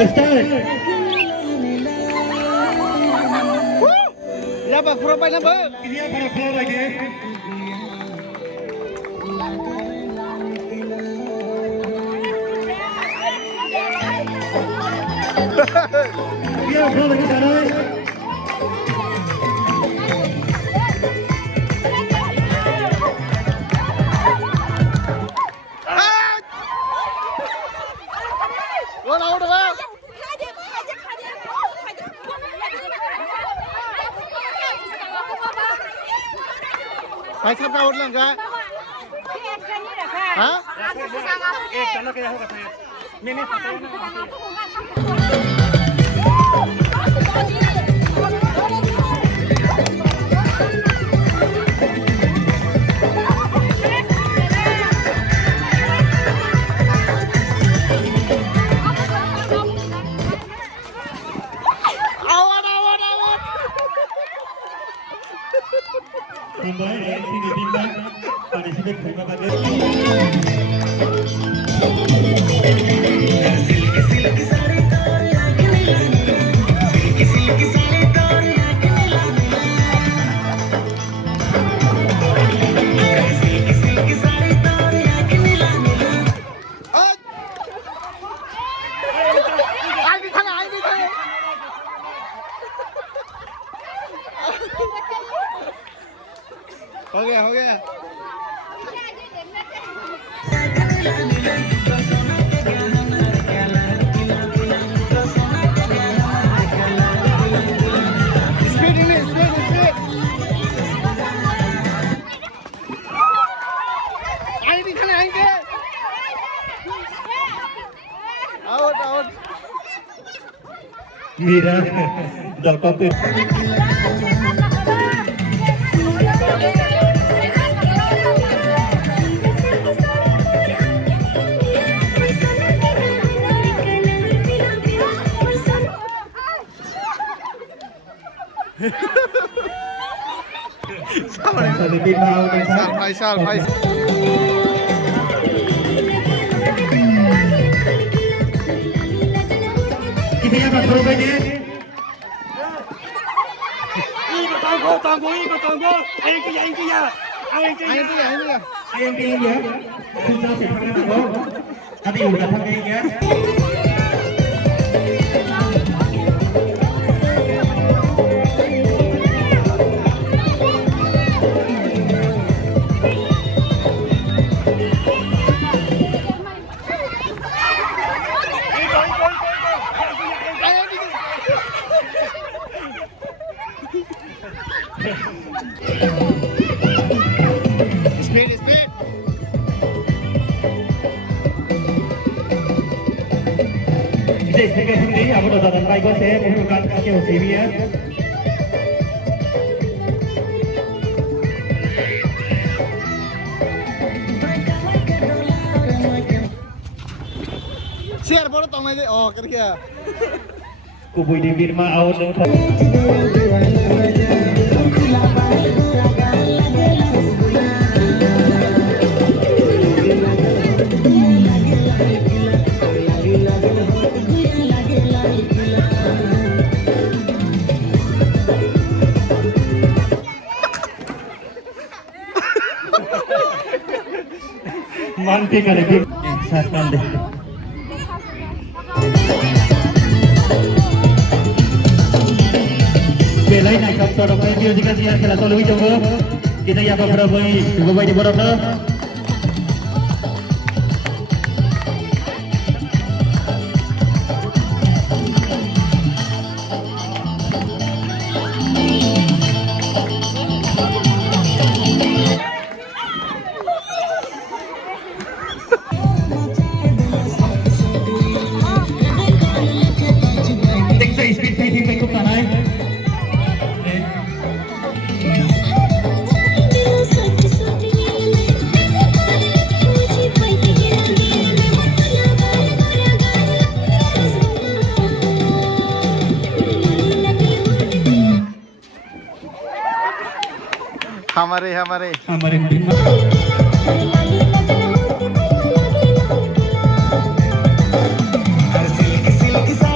Ya ba khro pai na ba? Ini para floor lagi. Dia floor lagi sana. One out ba? भाई साहब का hotel का हाँ एक चलो क्या होगा सर नहीं Kembali dari sini bintang pada sini terima kasih. हो गया स्पीड आई दिखाने आएंगे out Mira, doctor Faisal Kita yang masuk ke dia. Tunggu. Ayam kia. Ayam ya. Sudah sepakat aku. Nanti udah pakai ya. Speed Jadi sekarang ini aku dah datang baik saya menggunakan kaki OCB ya. Share बोलो तो मैं कर क्या Kubu di Birma out dengan manti kali ini saatkan deh. Belai naik kapal orang dia jika dia kalau tolong itu kita ya beberapa di berapa हमारे Hãy subscribe cho kênh Ghiền Mì Gõ để không bỏ lỡ